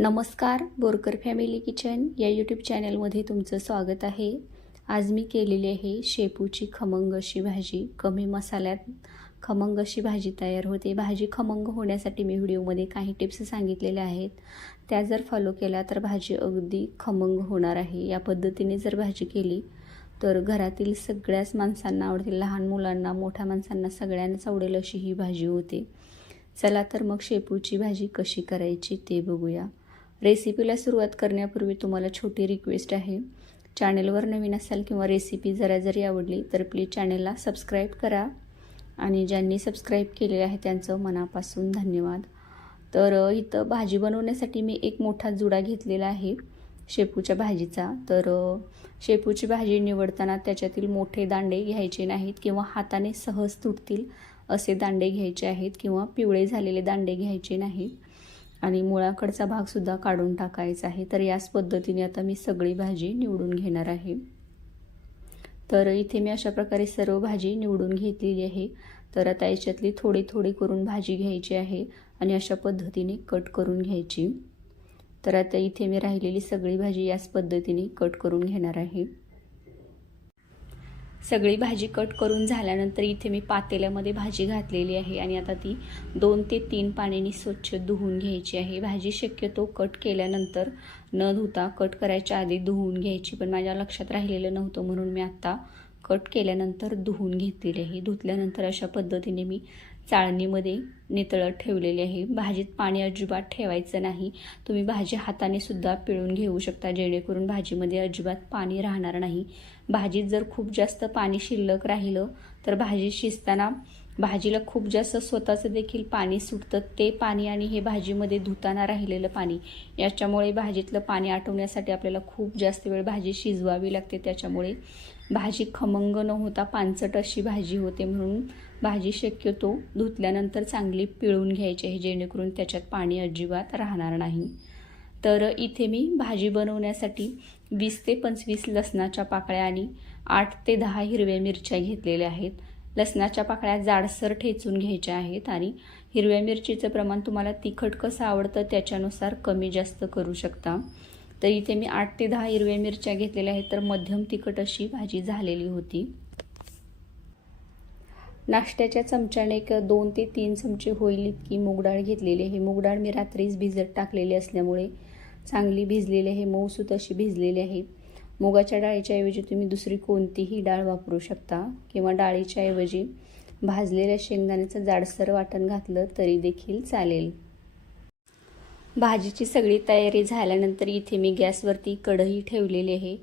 नमस्कार Borkar family kitchen या YouTube चॅनलमध्ये तुमचं स्वागत आहे. आज मी केलेली आहे शेपूची खमंग अशी भाजी. कमी मसाल्यात खमंग अशी भाजी तयार होते. भाजी खमंग होण्यासाठी मी व्हिडिओमध्ये काही टिप्स सांगितलेल्या आहेत. त्या जर फॉलो केल्या तर भाजी अगदी खमंग होणार आहे. या पद्धतीने जर भाजी केली तर घरातील सगळ्याच माणसांना आवडतील लहान मुलांना मोठ्या माणसांना सगळ्यांनाच आवडेल अशी ही भाजी होते. चला तर मग शेपूची भाजी कशी करायची ते बघूया. रेसिपीला सुरुवात करण्यापूर्वी तुम्हाला छोटी रिक्वेस्ट आहे. चॅनेलवर नवीन असाल किंवा रेसिपी जरा जरी आवडली तर प्लीज चॅनेलला सबस्क्राईब करा. आणि ज्यांनी सबस्क्राईब केलेले आहे त्यांचं मनापासून धन्यवाद. तर इथं भाजी बनवण्यासाठी मी एक मोठा जुडा घेतलेला आहे शेपूच्या भाजीचा. तर शेपूची भाजी निवडताना त्याच्यातील मोठे दांडे घ्यायचे नाहीत किंवा हाताने सहज तुटतील असे दांडे घ्यायचे आहेत किंवा पिवळे झालेले दांडे घ्यायचे नाहीत. आणि मुळाकडचा भागसुद्धा काढून टाकायचा आहे. तर याच पद्धतीने आता मी सगळी भाजी निवडून घेणार आहे. तर इथे मी अशा प्रकारे सर्व भाजी निवडून घेतलेली आहे. तर आता याच्यातली थोडी थोडी करून भाजी घ्यायची आहे आणि अशा पद्धतीने कट करून घ्यायची. तर आता इथे मी राहिलेली सगळी भाजी याच पद्धतीने कट करून घेणार आहे. सगळी भाजी कट करून झाल्यानंतर इथे मी पातेल्यामध्ये भाजी घातलेली आहे आणि आता ती दोन ते तीन पाण्याने स्वच्छ धुवून घ्यायची आहे. भाजी शक्यतो कट केल्यानंतर न धुता कट करायच्या आधी धुवून घ्यायची पण माझ्या लक्षात राहिलेलं नव्हतं म्हणून मी आत्ता कट केल्यानंतर धुवून घेतलेली आहे. धुतल्यानंतर अशा पद्धतीने मी चाळणीमध्ये नितळत ठेवलेली आहे. भाजीत पाणी अजिबात ठेवायचं नाही. तुम्ही भाजी हाताने सुद्धा पिळून घेऊ शकता जेणेकरून भाजीमध्ये अजिबात पाणी राहणार नाही. भाजीत जर खूप जास्त पाणी शिल्लक राहिलं तर भाजी शिजताना भाजीला खूप जास्त स्वतःचं देखील पाणी सुटतं. ते पाणी आणि हे भाजीमध्ये धुताना राहिलेलं पाणी याच्यामुळे भाजीतलं पाणी आटवण्यासाठी आपल्याला खूप जास्त वेळ भाजी शिजवावी लागते. त्याच्यामुळे भाजी खमंग न होता पानचट अशी भाजी होते म्हणून भाजी शक्यतो धुतल्यानंतर चांगली पिळून घ्यायची आहे जेणेकरून त्याच्यात पाणी अजिबात राहणार नाही. तर इथे मी भाजी बनवण्यासाठी वीस ते पंचवीस लसणाच्या पाकळ्या आणि आठ ते दहा हिरव्या मिरच्या घेतलेल्या आहेत. लसणाच्या पाकळ्या जाडसर ठेचून घ्यायच्या आहेत आणि हिरव्या मिरचीचं प्रमाण तुम्हाला तिखट कसं आवडतं त्याच्यानुसार कमी जास्त करू शकता. तर इथे मी आठ ते दहा हिरव्या मिरच्या घेतलेल्या आहेत तर मध्यम तिखट अशी भाजी झालेली होती. नाश्त्याच्या चमच्याने एक दोन ते तीन चमचे होईल इतकी मूगडाळ घेतलेली आहे. मूगडाळ मी रात्रीच भिजत टाकलेली असल्यामुळे चांगली भिजलेली आहे. मऊसूत अशी भिजलेली आहे. मुगाच्या डाळीच्या ऐवजी तुम्ही दुसरी कोणतीही डाळ वापरू शकता किंवा डाळीच्या ऐवजी भाजलेल्या शेंगदाण्याचं जाडसर वाटण घातलं तरी देखील चालेल. भाजीची सगळी तयारी झाल्यानंतर इथे मी गॅसवरती कढई ठेवलेली आहे.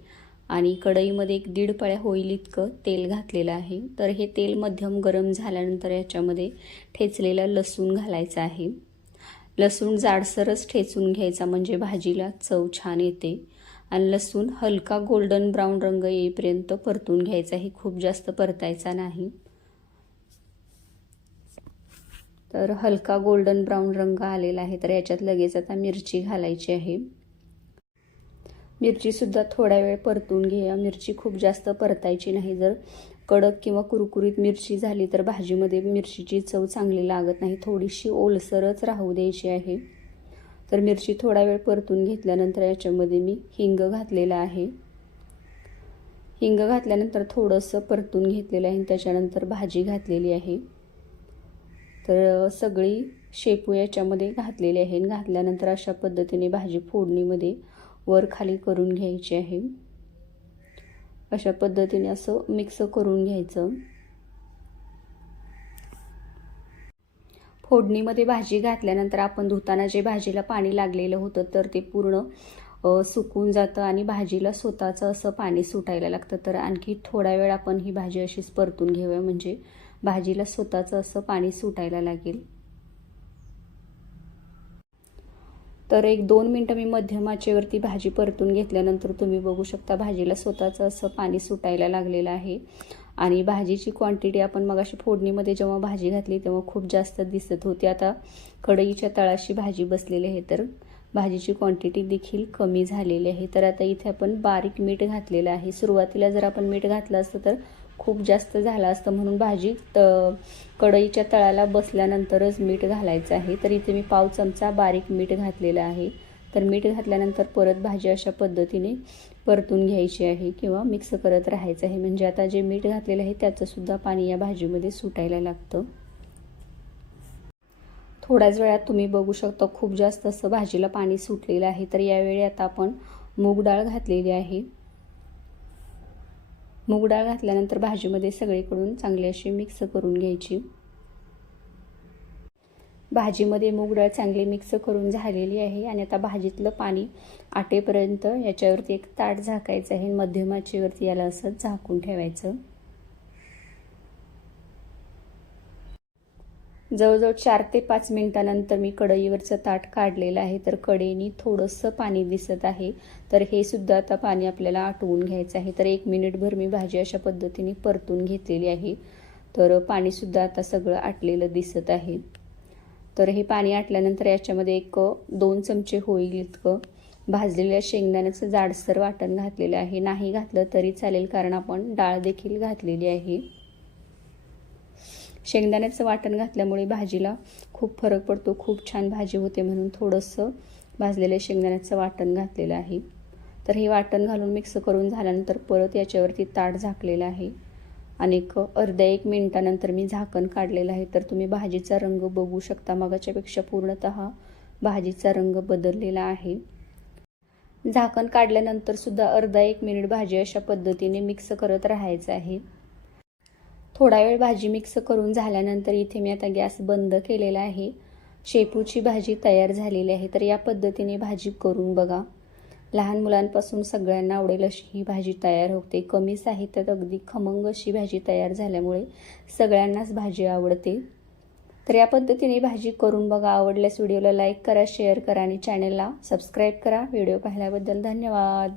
आणि कढईमध्ये एक दीड पळ्या होईल इतकं तेल घातलेलं आहे. तर हे तेल मध्यम गरम झाल्यानंतर याच्यामध्ये ठेचलेला लसूण घालायचा आहे. लसूण जाडसरच ठेचून घ्यायचा म्हणजे भाजीला चव छान येते. आणि लसूण हलका गोल्डन ब्राऊन रंग येईपर्यंत परतून घ्यायचा आहे खूप जास्त परतायचा नाही. तर हलका गोल्डन ब्राऊन रंग आलेला आहे तर याच्यात लगेच आता मिरची घालायची आहे. मिरचीसुद्धा थोडा वेळ परतून घ्या मिरची खूप जास्त परतायची नाही. जर कडक किंवा कुरकुरीत मिरची झाली तर भाजीमध्ये मिरचीची चव चांगली लागत नाही. थोडीशी ओलसरच राहू द्यायची आहे. तर मिरची थोडा वेळ परतून घेतल्यानंतर याच्यामध्ये मी हिंग घातलेला आहे. हिंग घातल्यानंतर थोडंसं परतून घेतलेलं आहे. त्याच्यानंतर भाजी घातलेली आहे. तर सगळी शेपू याच्यामध्ये घातलेली आहे. घातल्यानंतर अशा पद्धतीने भाजी फोडणीमध्ये वर खाली करून घ्यायची आहे. अशा पद्धतीने असं मिक्स करून घ्यायचं. फोडणीमध्ये भाजी घातल्यानंतर आपण धुताना जे भाजीला पाणी लागलेलं होतं तर ते पूर्ण सुकून जातं आणि भाजीला स्वतःचं असं पाणी सुटायला लागतं. तर आणखी थोडा वेळ आपण ही भाजी अशीच परतून घेऊया म्हणजे भाजीला स्वतःचं असं पाणी सुटायला लागेल. तर एक दोन मिनटं मी मध्यम आचेवरती भाजी परतून घेतल्यानंतर तुम्ही बघू शकता भाजीला स्वतःचं असं पाणी सुटायला लागलेलं आहे. आणि भाजीची क्वांटिटी आपण मग अशी फोडणीमध्ये जेव्हा भाजी घातली तेव्हा खूप जास्त दिसत होती. आता कढईच्या तळाशी भाजी बसलेली आहे. तर भाजीची क्वांटिटी देखील कमी झालेली आहे. तर आता इथे आपण बारीक मीठ घातलेलं आहे. सुरुवातीला जर आपण मीठ घातलं असतं तर खूप जास्त झालं असतं. म्हणून भाजी त कढईच्या तळाला बसल्यानंतरच मीठ घालायचं आहे. तर इथे मी पाव चमचा बारीक मीठ घातलेलं आहे. तर मीठ घातल्यानंतर परत भाजी अशा पद्धतीने परतून घ्यायची आहे किंवा मिक्स करत राहायचं आहे. म्हणजे आता जे मीठ घातलेलं आहे त्याचंसुद्धा पाणी या भाजीमध्ये सुटायला लागतं. थोड्याच वेळात तुम्ही बघू शकता खूप जास्त असं भाजीला पाणी सुटलेलं आहे. तर यावेळी आता आपण मूग डाळ घातलेली आहे. मूग डाळ घातल्यानंतर भाजीमध्ये सगळीकडून चांगली अशी मिक्स करून घ्यायची. भाजीमध्ये मूग डाळ चांगली मिक्स करून झालेली आहे आणि आता भाजीतलं पाणी आटेपर्यंत याच्यावरती एक ताट झाकायचं आहे मध्यमाचीवरती याला असं झाकून ठेवायचं. जवळजवळ चार ते पाच मिनिटानंतर मी कढईवरचं ताट काढलेलं आहे. तर कढईनी थोडंसं पाणी दिसत आहे. तर हे सुद्धा आता पाणी आपल्याला आटवून घ्यायचं आहे. तर एक मिनिटभर मी भाजी अशा पद्धतीने परतून घेतलेली आहे. तर पाणीसुद्धा आता सगळं आटलेलं दिसत आहे. तर हे पाणी आटल्यानंतर याच्यामध्ये एक दोन चमचे होईल इतकं. भाजलेल्या शेंगदाण्याचं जाडसर वाटण घातलेलं आहे. नाही घातलं तरी चालेल कारण आपण डाळ देखील घातलेली आहे. शेंगदाण्याचं वाटण घातल्यामुळे भाजीला खूप फरक पडतो. खूप छान भाजी होते म्हणून थोडंसं भाजलेलं शेंगदाण्याचं वाटण घातलेलं आहे. तर हे वाटण घालून मिक्स करून झाल्यानंतर परत याच्यावरती ताट झाकलेलं आहे. आणि एक अर्ध्या एक मिनिटानंतर मी झाकण काढलेलं आहे. तर तुम्ही भाजीचा रंग बघू शकता. मगाच्यापेक्षा पूर्णत भाजीचा रंग बदललेला आहे. झाकण काढल्यानंतर सुद्धा अर्धा एक मिनिट भाजी अशा पद्धतीने मिक्स करत राहायचं आहे. थोडा वेळ भाजी मिक्स करून झाल्यानंतर इथे मी आता गॅस बंद केलेला आहे. शेपूची भाजी तयार झालेली आहे. तर या पद्धतीने भाजी करून बघा. लहान मुलांपासून सगळ्यांना आवडेल अशी ही भाजी तयार होते. कमी साहित्यात अगदी खमंग अशी भाजी तयार झाल्यामुळे सगळ्यांनाच भाजी आवडते. तर या पद्धतीने भाजी करून बघा. आवडल्यास व्हिडिओला लाईक करा शेअर करा आणि चॅनलला सबस्क्राईब करा. व्हिडिओ पाहिल्याबद्दल धन्यवाद.